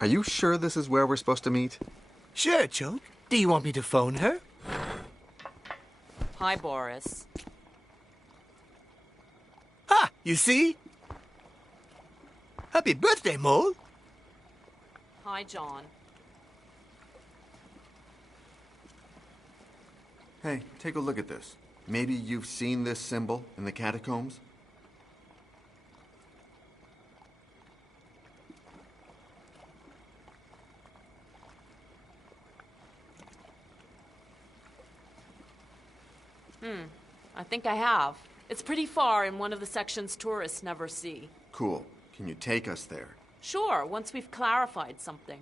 Are you sure this is where we're supposed to meet? Sure, Choke. Do you want me to phone her? Hi, Boris. Ha! You see? Happy birthday, Mole! Hi, John. Hey, take a look at this. Maybe you've seen this symbol in the catacombs? I think I have. It's pretty far in one of the sections tourists never see. Cool. Can you take us there? Sure, once we've clarified something.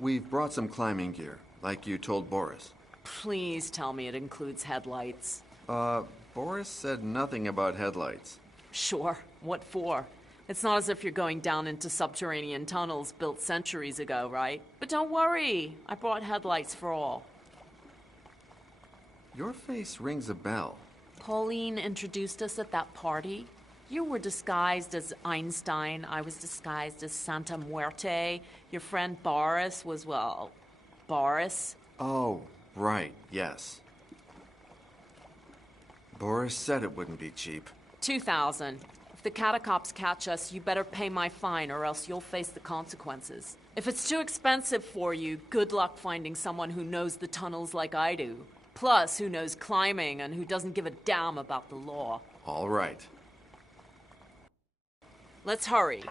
We've brought some climbing gear, like you told Boris. Please tell me it includes headlights. Boris said nothing about headlights. Sure, what for? It's not as if you're going down into subterranean tunnels built centuries ago, right? But don't worry, I brought headlights for all. Your face rings a bell. Pauline introduced us at that party. You were disguised as Einstein. I was disguised as Santa Muerte. Your friend Boris was, well, Boris. Oh, right, yes. Boris said it wouldn't be cheap. 2,000. If the catacombs catch us, you better pay my fine or else you'll face the consequences. If it's too expensive for you, good luck finding someone who knows the tunnels like I do. Plus, who knows climbing and who doesn't give a damn about the law. All right. Let's hurry.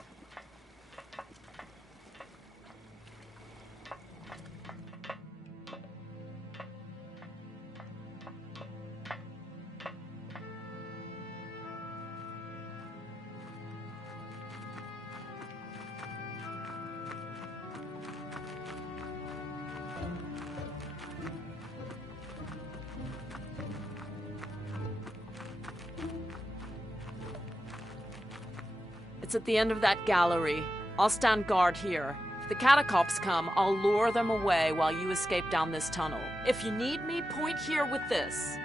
It's at the end of that gallery. I'll stand guard here. If the catacombs come, I'll lure them away while you escape down this tunnel. If you need me, point here with this.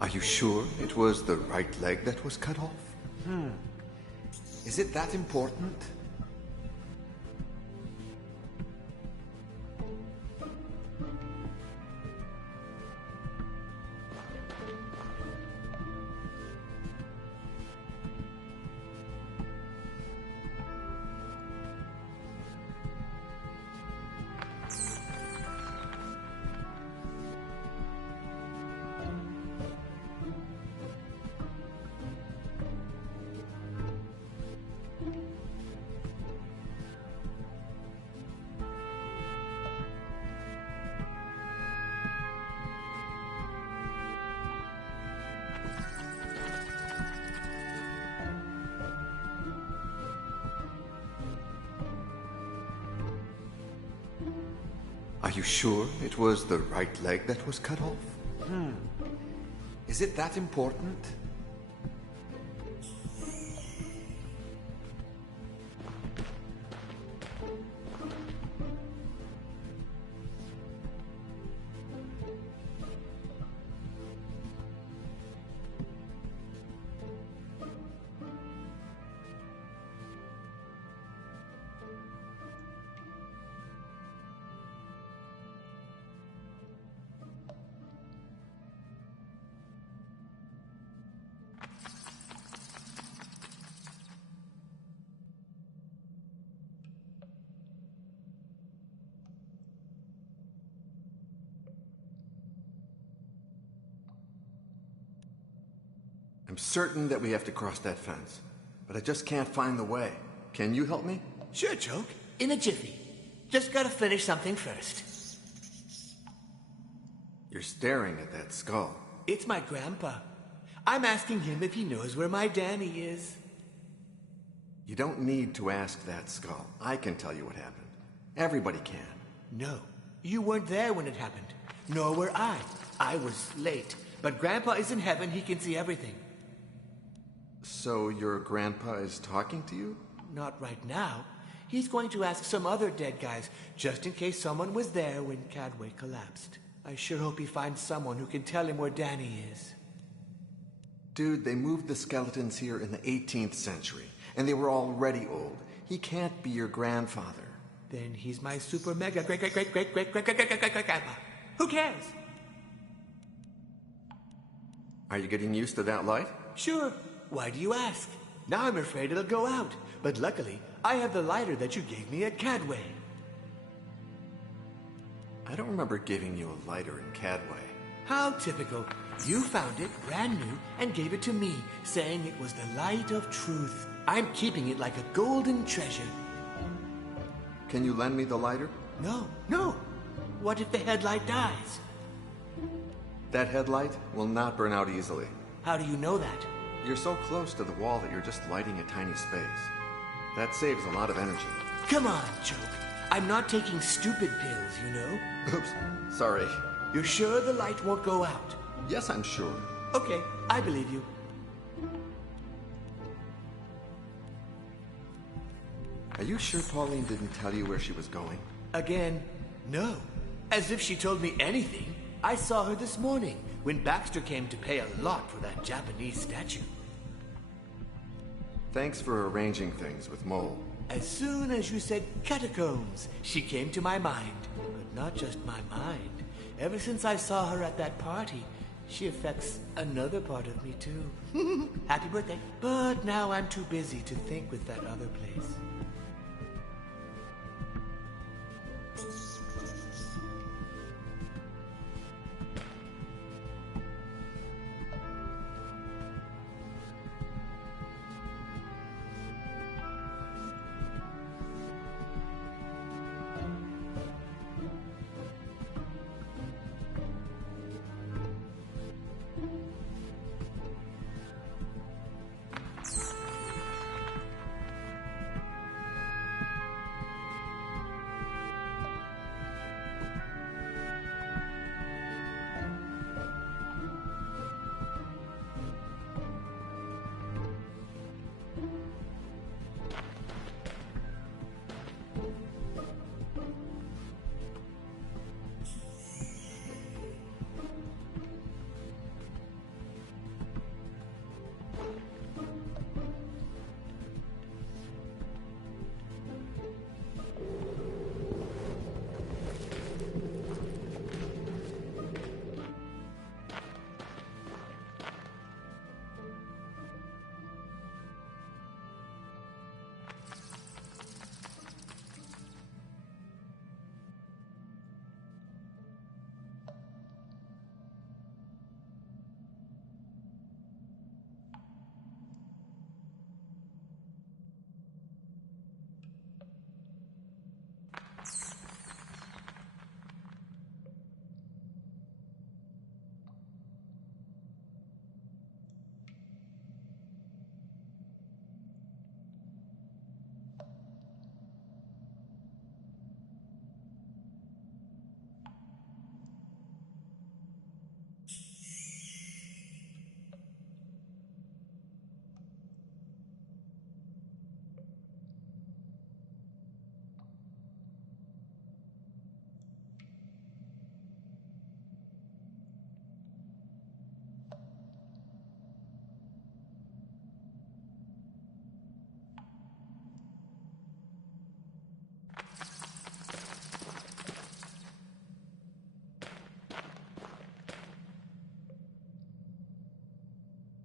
Are you sure it was the right leg that was cut off? Is it that important? Are you sure it was the right leg that was cut off? Is it that important? I'm certain that we have to cross that fence, but I just can't find the way. Can you help me? Sure, Choke. In a jiffy. Just gotta finish something first. You're staring at that skull. It's my grandpa. I'm asking him if he knows where my Danny is. You don't need to ask that skull. I can tell you what happened. Everybody can. No, you weren't there when it happened. Nor were I. I was late. But Grandpa is in heaven, he can see everything. So your grandpa is talking to you? Not right now. He's going to ask some other dead guys, just in case someone was there when Cadway collapsed. I sure hope he finds someone who can tell him where Danny is. Dude, they moved the skeletons here in the 18th century, and they were already old. He can't be your grandfather. Then he's my super mega great grandpa. Who cares? Are you getting used to that light? Sure. Why do you ask? Now I'm afraid it'll go out. But luckily, I have the lighter that you gave me at Cadway. I don't remember giving you a lighter in Cadway. How typical. You found it, brand new, and gave it to me, saying it was the light of truth. I'm keeping it like a golden treasure. Can you lend me the lighter? No. What if the headlight dies? That headlight will not burn out easily. How do you know that? You're so close to the wall that you're just lighting a tiny space. That saves a lot of energy. Come on, Joke. I'm not taking stupid pills, you know? Oops, sorry. You're sure the light won't go out? Yes, I'm sure. Okay, I believe you. Are you sure Pauline didn't tell you where she was going? Again, no. As if she told me anything. I saw her this morning when Baxter came to pay a lot for that Japanese statue. Thanks for arranging things with Mole. As soon as you said catacombs, she came to my mind. But not just my mind. Ever since I saw her at that party, she affects another part of me too. Happy birthday. But now I'm too busy to think with that other place.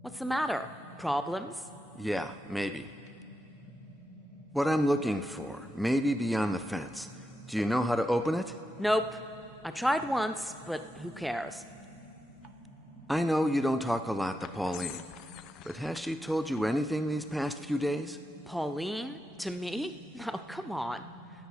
What's the matter? Problems? Yeah, maybe. What I'm looking for may be beyond the fence. Do you know how to open it? Nope. I tried once, but who cares? I know you don't talk a lot to Pauline, but has she told you anything these past few days? Pauline? To me? Oh, come on.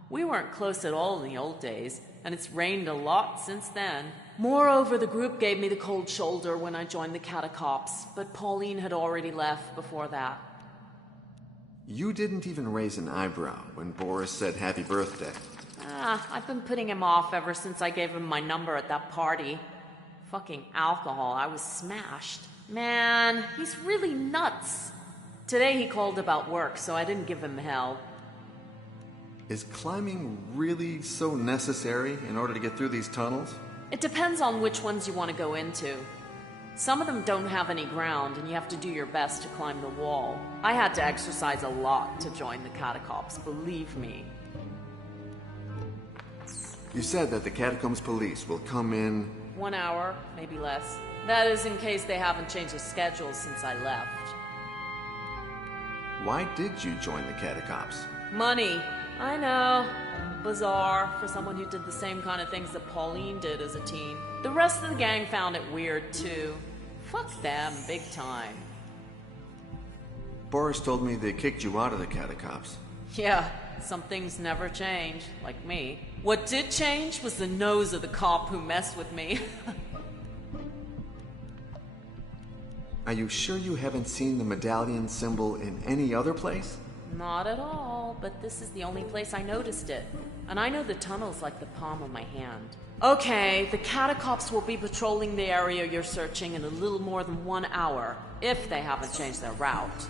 We weren't close at all in the old days, and it's rained a lot since then. Moreover, the group gave me the cold shoulder when I joined the Catacops, but Pauline had already left before that. You didn't even raise an eyebrow when Boris said happy birthday. I've been putting him off ever since I gave him my number at that party. Fucking alcohol, I was smashed. Man, he's really nuts. Today he called about work, so I didn't give him hell. Is climbing really so necessary in order to get through these tunnels? It depends on which ones you want to go into. Some of them don't have any ground, and you have to do your best to climb the wall. I had to exercise a lot to join the catacombs, believe me. You said that the Catacombs police will come in... 1 hour, maybe less. That is in case they haven't changed the schedule since I left. Why did you join the Catacombs? Money. I know. Bizarre for someone who did the same kind of things that Pauline did as a teen. The rest of the gang found it weird, too. Fuck them, big time. Boris told me they kicked you out of the Catacombs. Yeah, some things never change, like me. What did change was the nose of the cop who messed with me. Are you sure you haven't seen the medallion symbol in any other place? Not at all, but this is the only place I noticed it. And I know the tunnels like the palm of my hand. Okay, the catacombs will be patrolling the area you're searching in a little more than 1 hour, if they haven't changed their route.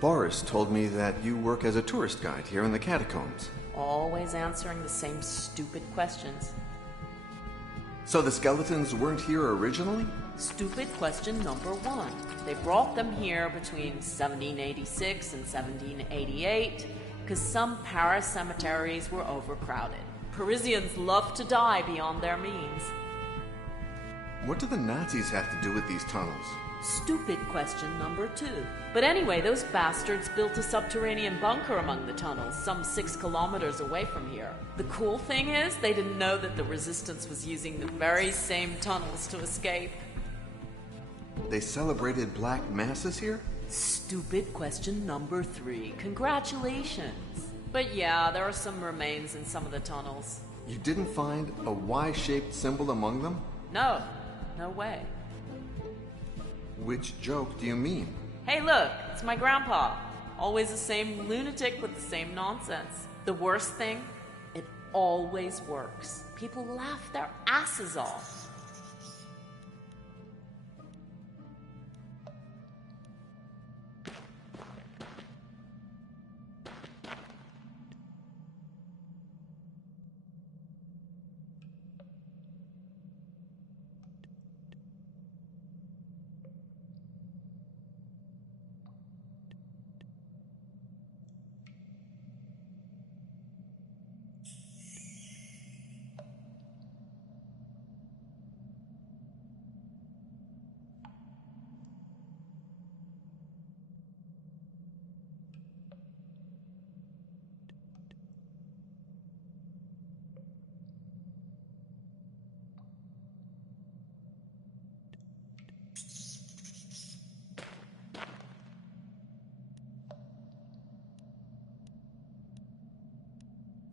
Boris told me that you work as a tourist guide here in the Catacombs. Always answering the same stupid questions. So the skeletons weren't here originally? Stupid question number 1. They brought them here between 1786 and 1788 because some Paris cemeteries were overcrowded. Parisians love to die beyond their means. What do the Nazis have to do with these tunnels? Stupid question number 2. But anyway, those bastards built a subterranean bunker among the tunnels, some 6 kilometers away from here. The cool thing is, they didn't know that the resistance was using the very same tunnels to escape. They celebrated black masses here? Stupid question number 3. Congratulations. But yeah, there are some remains in some of the tunnels. You didn't find a Y-shaped symbol among them? No, no way. Which joke do you mean? Hey look, it's my grandpa. Always the same lunatic with the same nonsense. The worst thing, it always works. People laugh their asses off.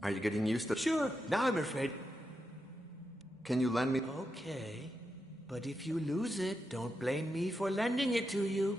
Are you getting used to... Sure, now I'm afraid. Can you lend me... Okay, but if you lose it, don't blame me for lending it to you.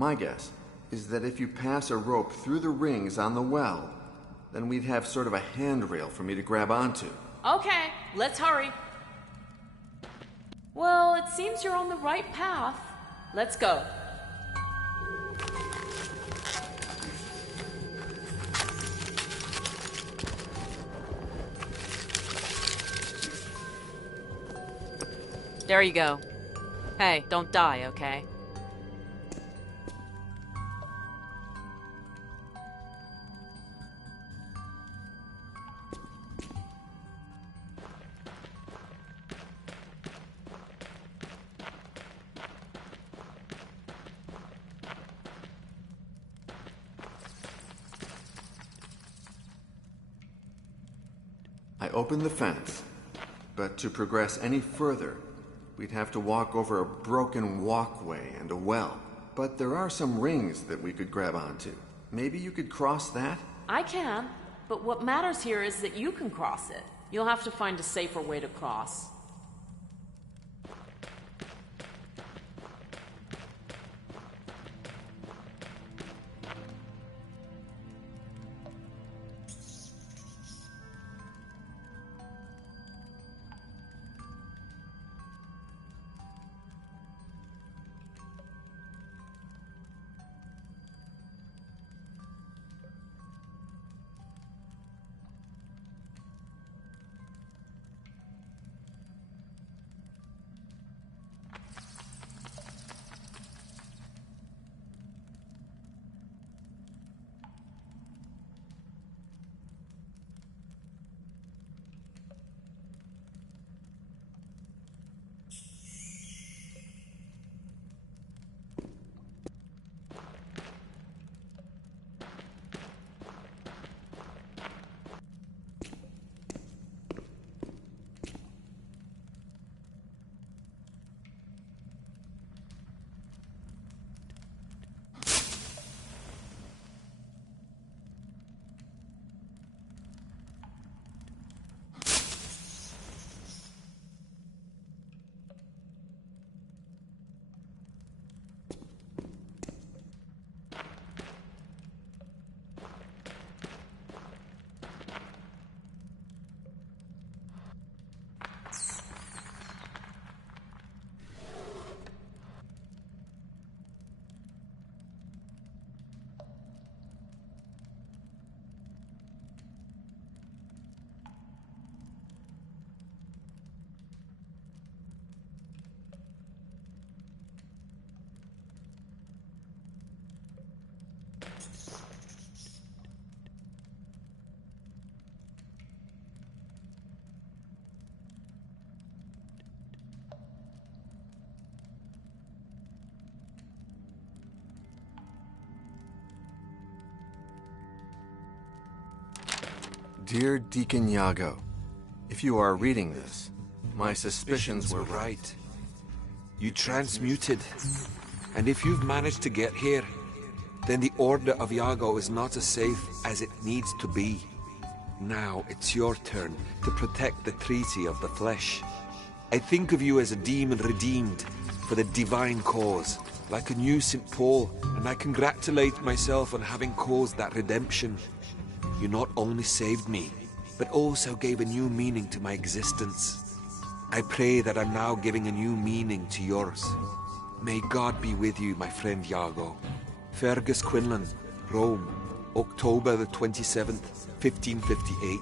My guess is that if you pass a rope through the rings on the well, then we'd have sort of a handrail for me to grab onto. Okay, let's hurry. Well, it seems you're on the right path. Let's go. There you go. Hey, don't die, okay? I opened the fence, but to progress any further, we'd have to walk over a broken walkway and a well. But there are some rings that we could grab onto. Maybe you could cross that? I can, but what matters here is that you can cross it. You'll have to find a safer way to cross. Dear Deacon Iago, if you are reading this, my suspicions were right. You transmuted. And if you've managed to get here, then the Order of Iago is not as safe as it needs to be. Now it's your turn to protect the treaty of the flesh. I think of you as a demon redeemed for the divine cause, like a new St. Paul, and I congratulate myself on having caused that redemption. You not only saved me, but also gave a new meaning to my existence. I pray that I'm now giving a new meaning to yours. May God be with you, my friend Iago. Fergus Quinlan, Rome, October the 27th, 1558.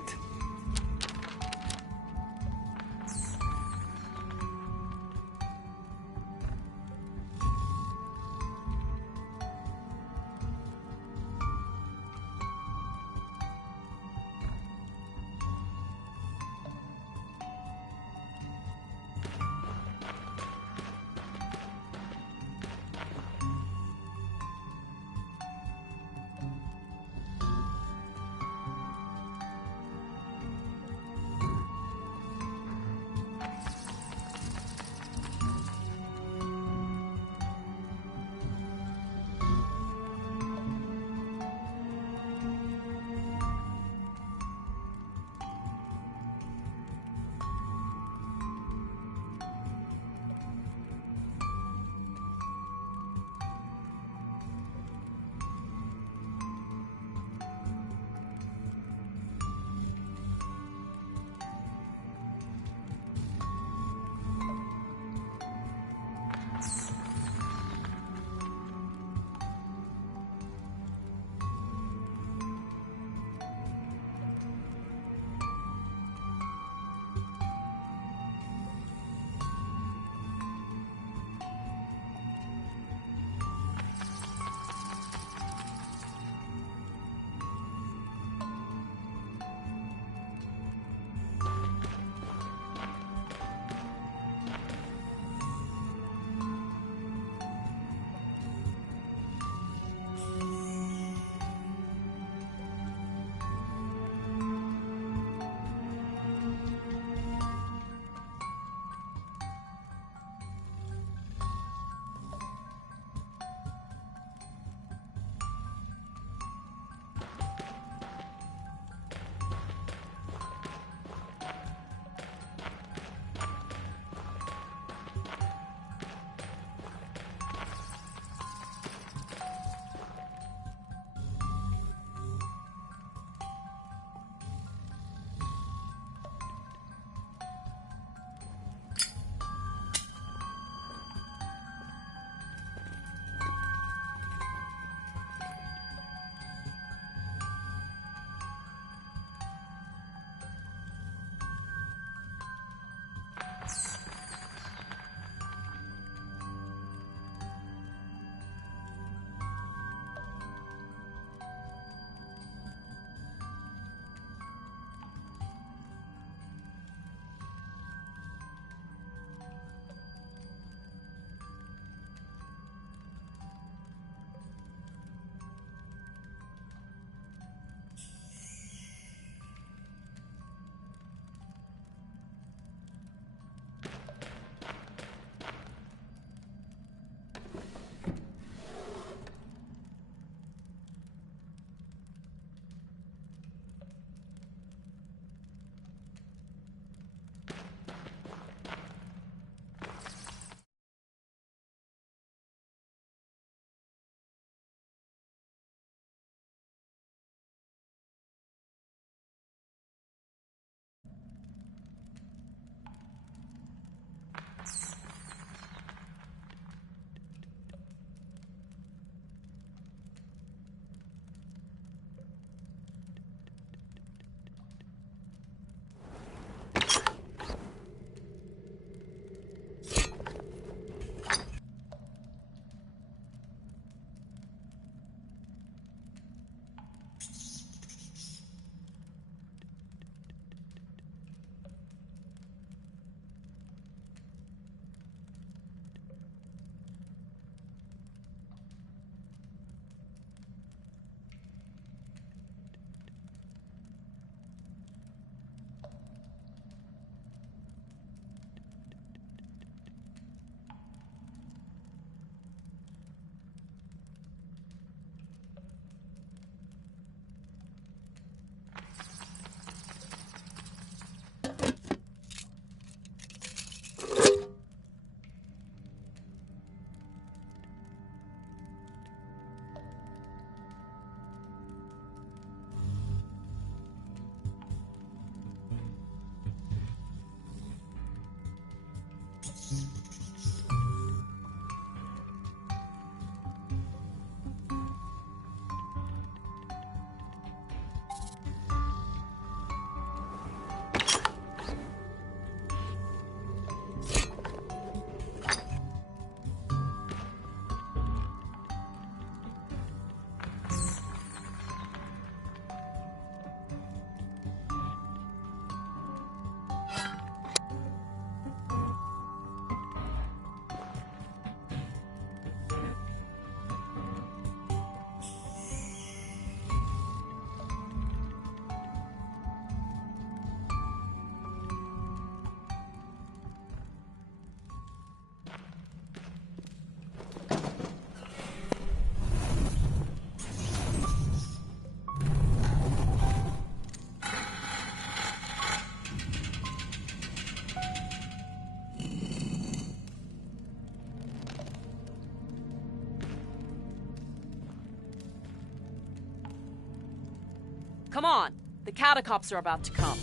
Come on, the catacombs are about to come.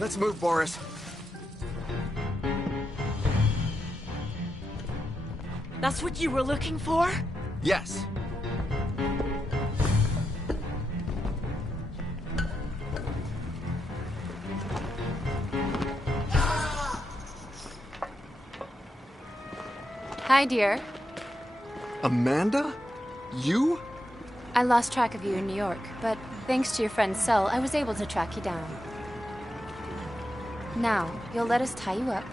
Let's move, Boris. That's what you were looking for? Yes. Hi, dear. Amanda? You? I lost track of you in New York, but thanks to your friend Cell, I was able to track you down. Now, you'll let us tie you up,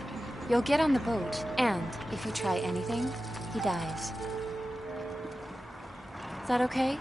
you'll get on the boat, and if you try anything, he dies. Is that okay?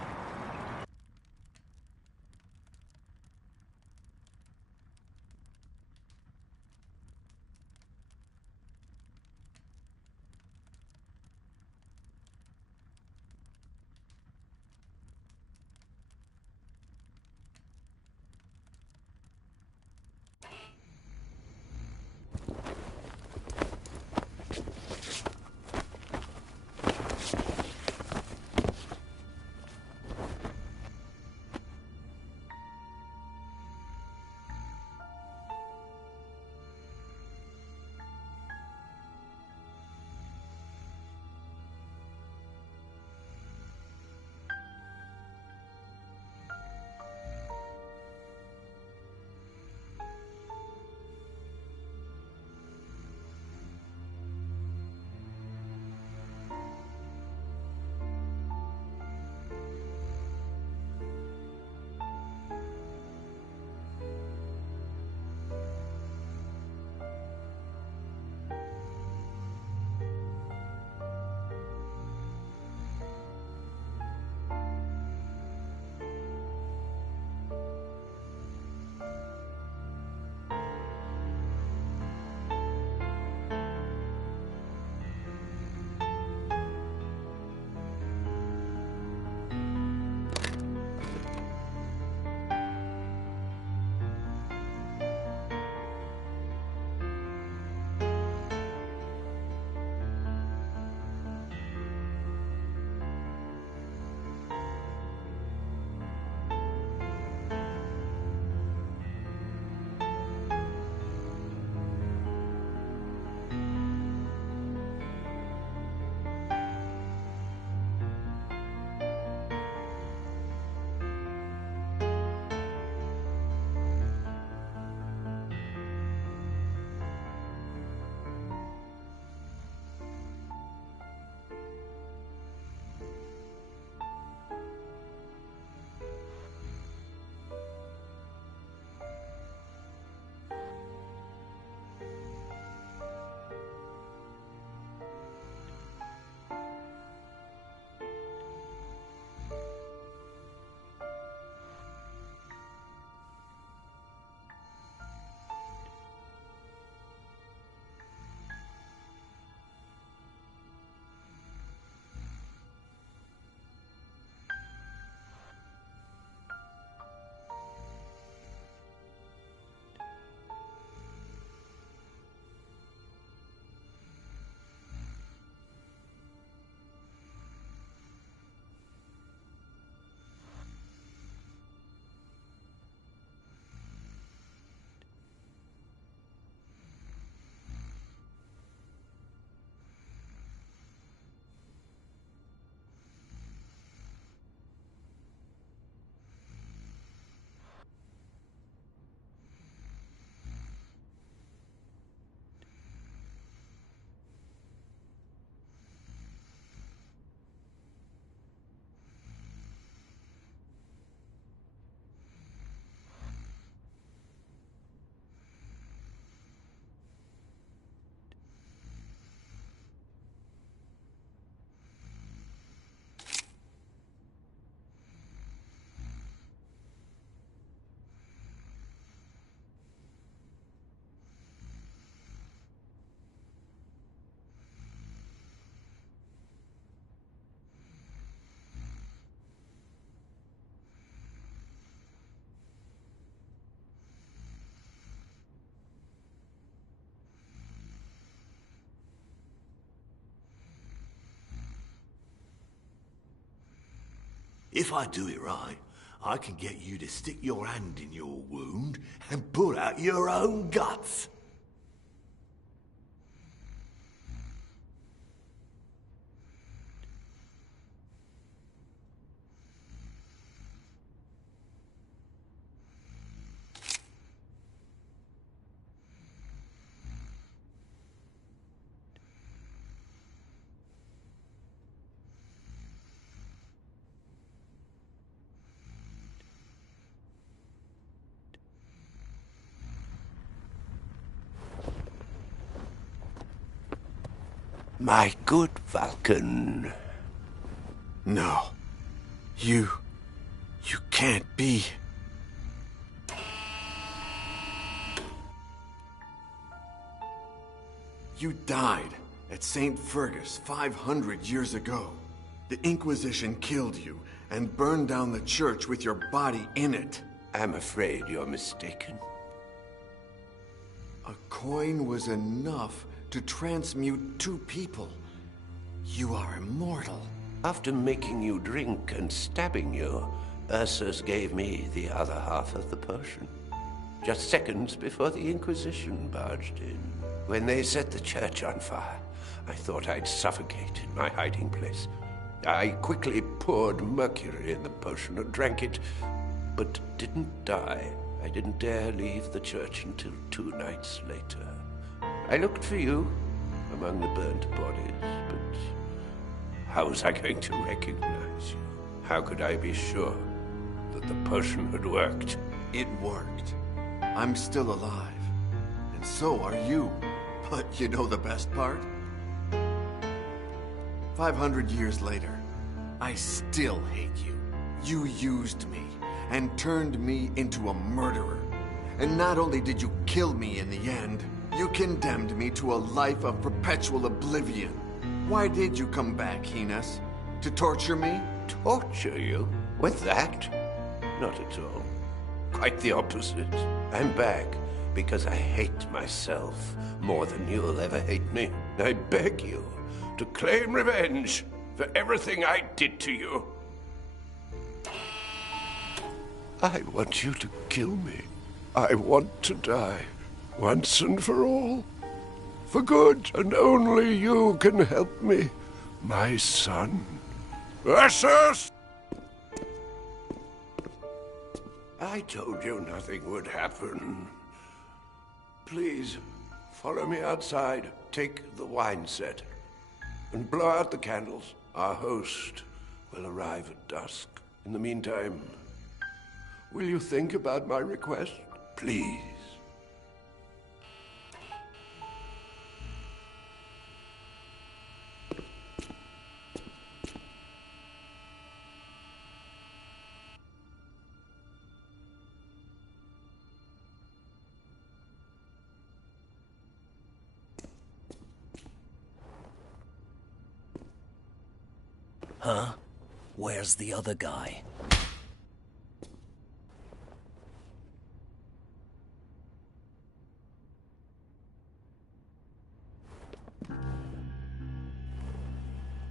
If I do it right, I can get you to stick your hand in your wound and pull out your own guts. My good Vulcan. No. You can't be. You died at St. Fergus 500 years ago. The Inquisition killed you and burned down the church with your body in it. I'm afraid you're mistaken. A coin was enough to transmute two people. You are immortal. After making you drink and stabbing you, Ursus gave me the other half of the potion. Just seconds before the Inquisition barged in. When they set the church on fire, I thought I'd suffocate in my hiding place. I quickly poured mercury in the potion and drank it, but didn't die. I didn't dare leave the church until 2 nights later. I looked for you among the burnt bodies, but how was I going to recognize you? How could I be sure that the potion had worked? It worked. I'm still alive, and so are you. But you know the best part? 500 years later, I still hate you. You used me and turned me into a murderer. And not only did you kill me in the end, you condemned me to a life of perpetual oblivion. Why did you come back, Hines? To torture me? Torture you? With that? Not at all. Quite the opposite. I'm back because I hate myself more than you'll ever hate me. I beg you to claim revenge for everything I did to you. I want you to kill me. I want to die, once and for all. For good, and only you can help me, my son. Ursus! I told you nothing would happen. Please, follow me outside. Take the wine set. And blow out the candles. Our host will arrive at dusk. In the meantime, will you think about my request? Please. Huh? Where's the other guy?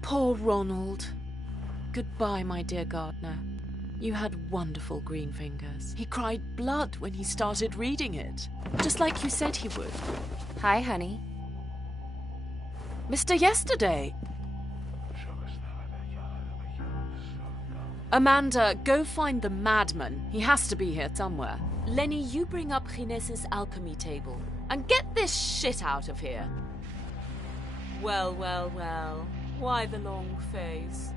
Poor Ronald. Goodbye, my dear gardener. You had wonderful green fingers. He cried blood when he started reading it, just like you said he would. Hi, honey. Mr. Yesterday! Amanda, go find the madman. He has to be here somewhere. Lenny, you bring up Gines's alchemy table. And get this shit out of here. Well, well, well. Why the long face?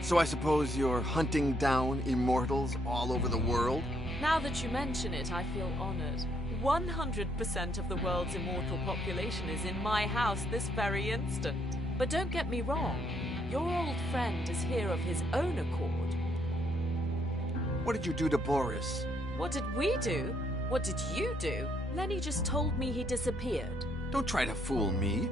So I suppose you're hunting down immortals all over the world? Now that you mention it, I feel honored. 100% of the world's immortal population is in my house this very instant. But don't get me wrong. Your old friend is here of his own accord. What did you do to Boris? What did we do? What did you do? Lenny just told me he disappeared. Don't try to fool me.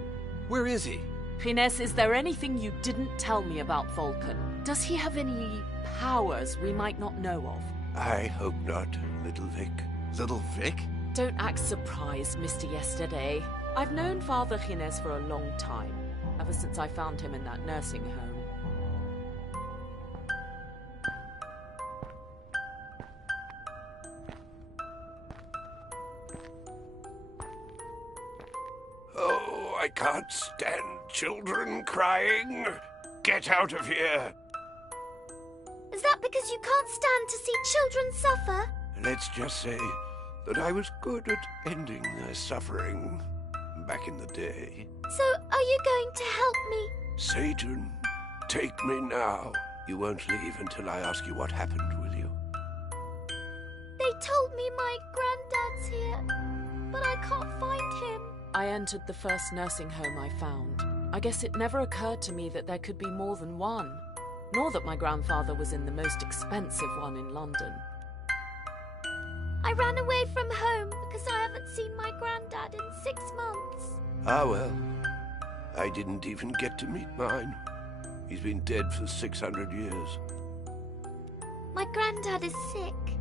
Where is he? Gines, is there anything you didn't tell me about Vulcan? Does he have any powers we might not know of? I hope not, Little Vic. Little Vic? Don't act surprised, Mr. Yesterday. I've known Father Gines for a long time, ever since I found him in that nursing home. Oh, I can't stand children crying. Get out of here. Is that because you can't stand to see children suffer? Let's just say that I was good at ending their suffering back in the day. So, are you going to help me? Satan, take me now. You won't leave until I ask you what happened, will you? They told me my granddad's here, but I can't find him. I entered the first nursing home I found. I guess it never occurred to me that there could be more than one, nor that my grandfather was in the most expensive one in London. I ran away from home because I haven't seen my granddad in 6 months. Ah, well, I didn't even get to meet mine. He's been dead for 600 years. My granddad is sick.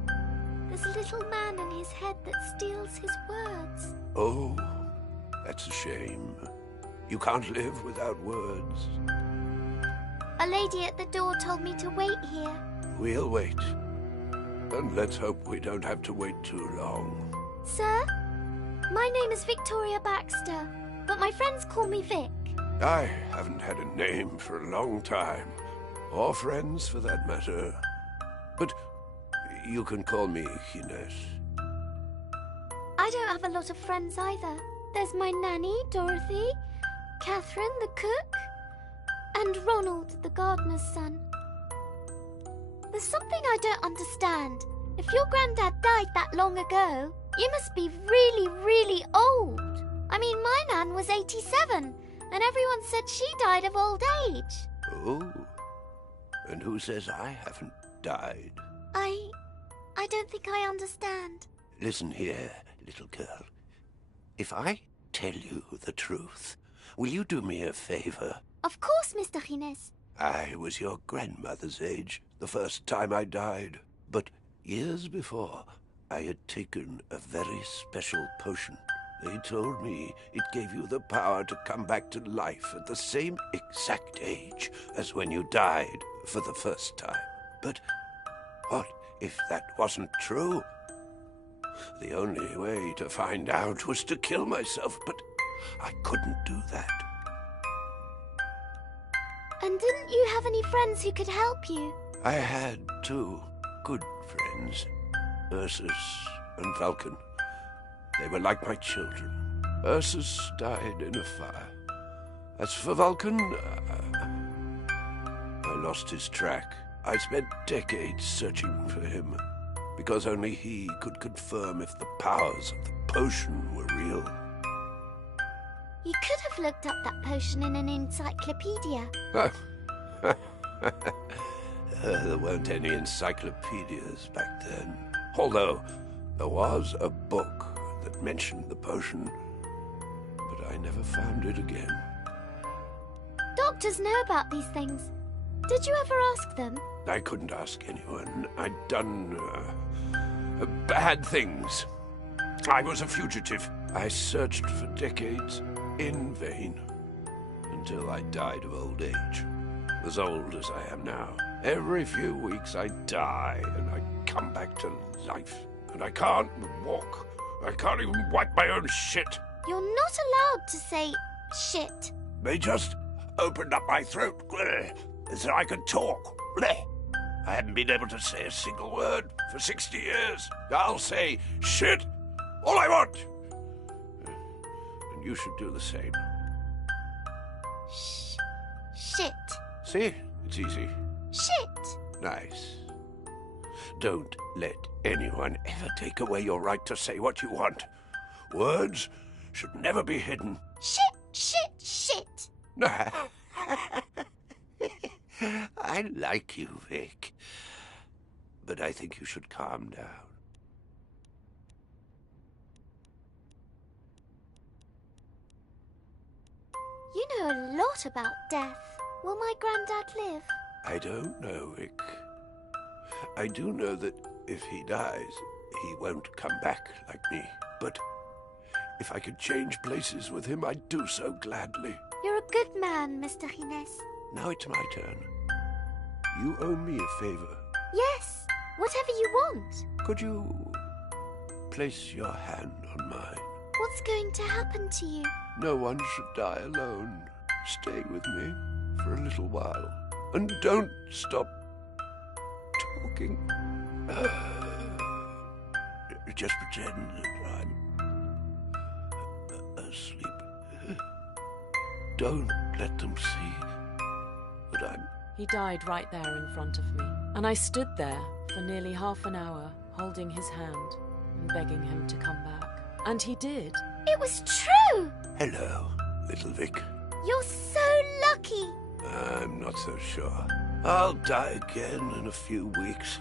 There's a little man in his head that steals his words. Oh, that's a shame. You can't live without words. A lady at the door told me to wait here. We'll wait. And let's hope we don't have to wait too long. Sir, my name is Victoria Baxter, but my friends call me Vic. I haven't had a name for a long time. Or friends, for that matter. But you can call me Gines. I don't have a lot of friends either. There's my nanny, Dorothy, Catherine, the cook, and Ronald, the gardener's son. There's something I don't understand. If your granddad died that long ago, you must be really, really old. I mean, my nan was 87, and everyone said she died of old age. Oh, and who says I haven't died? I don't think I understand. Listen here, little girl. If I tell you the truth, will you do me a favor? Of course, Mr. Gines. I was your grandmother's age the first time I died. But years before, I had taken a very special potion. They told me it gave you the power to come back to life at the same exact age as when you died for the first time. But what if that wasn't true? The only way to find out was to kill myself, but I couldn't do that. And didn't you have any friends who could help you? I had 2 good friends, Ursus and Vulcan. They were like my children. Ursus died in a fire. As for Vulcan, I lost his track. I spent decades searching for him, because only he could confirm if the powers of the potion were real. You could have looked up that potion in an encyclopedia. There weren't any encyclopedias back then. Although, there was a book that mentioned the potion, but I never found it again. Doctors know about these things. Did you ever ask them? I couldn't ask anyone. I'd done bad things. I was a fugitive. I searched for decades in vain until I died of old age. As old as I am now. Every few weeks I die and I come back to life. And I can't walk. I can't even wipe my own shit. You're not allowed to say shit. They just opened up my throat so I could talk. I haven't been able to say a single word for 60 years. I'll say shit all I want. And you should do the same. Shit. See? It's easy. Shit. Nice. Don't let anyone ever take away your right to say what you want. Words should never be hidden. Shit. I like you, Vic. But I think you should calm down. You know a lot about death. Will my granddad live? I don't know, Vic. I do know that if he dies, he won't come back like me. But If I could change places with him, I'd do so gladly. You're a good man, Mr. Gines. Now it's my turn. You owe me a favor. Yes, whatever you want. Could you place your hand on mine? What's going to happen to you? No one should die alone. Stay with me for a little while. And don't stop talking. Just pretend that I'm asleep. Don't let them see that I'm... He died right there in front of me, and I stood there for nearly half an hour, holding his hand and begging him to come back. And he did. It was true! Hello, little Vic. You're so lucky! I'm not so sure. I'll die again in a few weeks,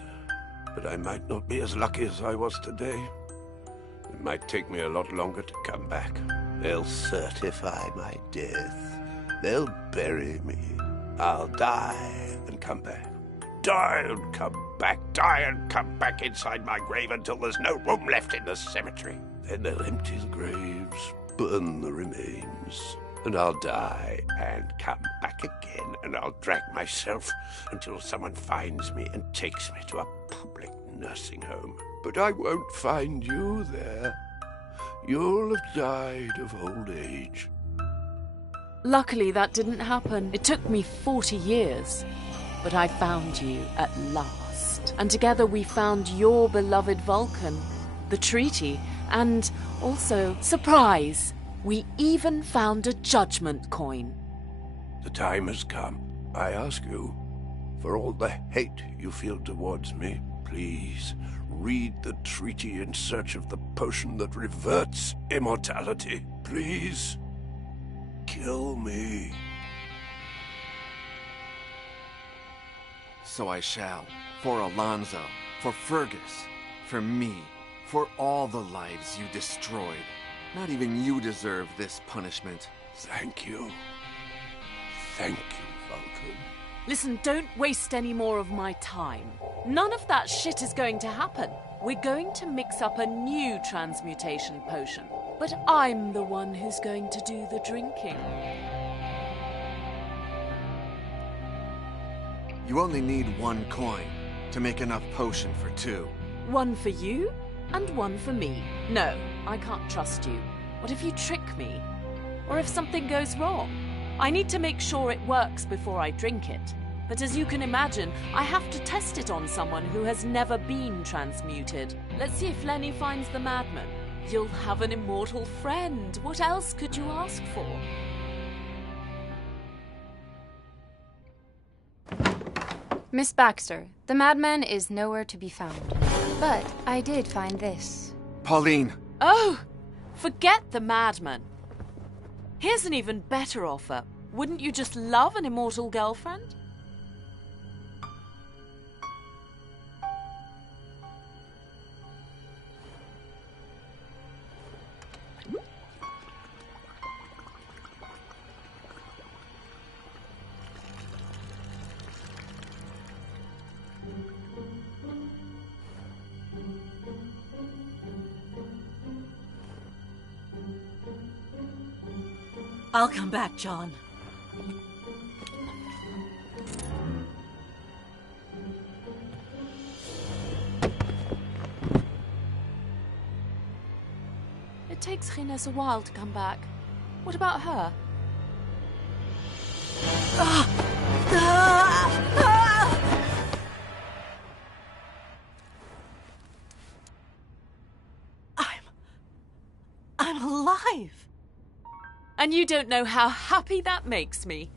but I might not be as lucky as I was today. It might take me a lot longer to come back. They'll certify my death. They'll bury me. I'll die and come back. Die and come back. Die and come back inside my grave until there's no room left in the cemetery. Then they'll empty the graves, burn the remains, and I'll die and come back again, and I'll drag myself until someone finds me and takes me to a public nursing home. But I won't find you there. You'll have died of old age. Luckily, that didn't happen. It took me 40 years. But I found you at last. And together we found your beloved Vulcan, the treaty, and also, surprise, we even found a judgment coin. The time has come. I ask you, for all the hate you feel towards me, please read the treaty in search of the potion that reverts immortality. Please, kill me. So I shall. For Alonso, for Fergus, for me, for all the lives you destroyed. Not even you deserve this punishment. Thank you. Thank you, Vulcan. Listen, don't waste any more of my time. None of that shit is going to happen. We're going to mix up a new transmutation potion. But I'm the one who's going to do the drinking. You only need 1 coin to make enough potion for 2. One for you, and one for me. No, I can't trust you. What if you trick me? Or if something goes wrong? I need to make sure it works before I drink it. But as you can imagine, I have to test it on someone who has never been transmuted. Let's see if Lenny finds the madman. You'll have an immortal friend. What else could you ask for? Miss Baxter, the madman is nowhere to be found. But I did find this. Pauline! Oh! Forget the madman. Here's an even better offer. Wouldn't you just love an immortal girlfriend? I'll come back, John. It takes Gines a while to come back. What about her? I'm alive! And you don't know how happy that makes me.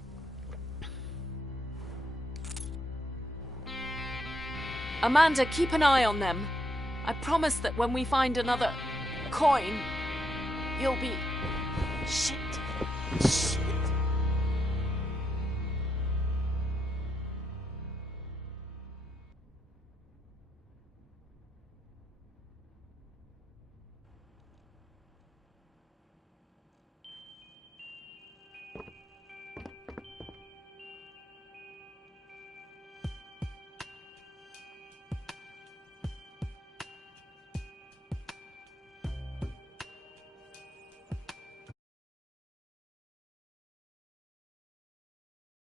Amanda, keep an eye on them. I promise that when we find another coin, you'll be... Shit.